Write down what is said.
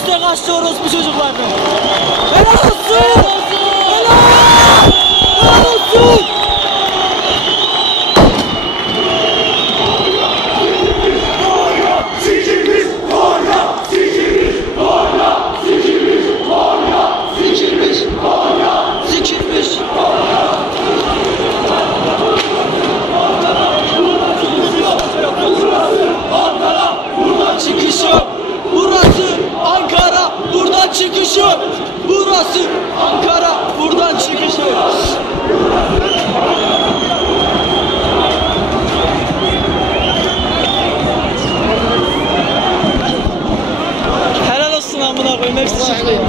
üste kaçtı orospu çocuklar. çıkışı burası Ankara buradan çıkışı. Helal olsun amına koyayım hepsi çıktı.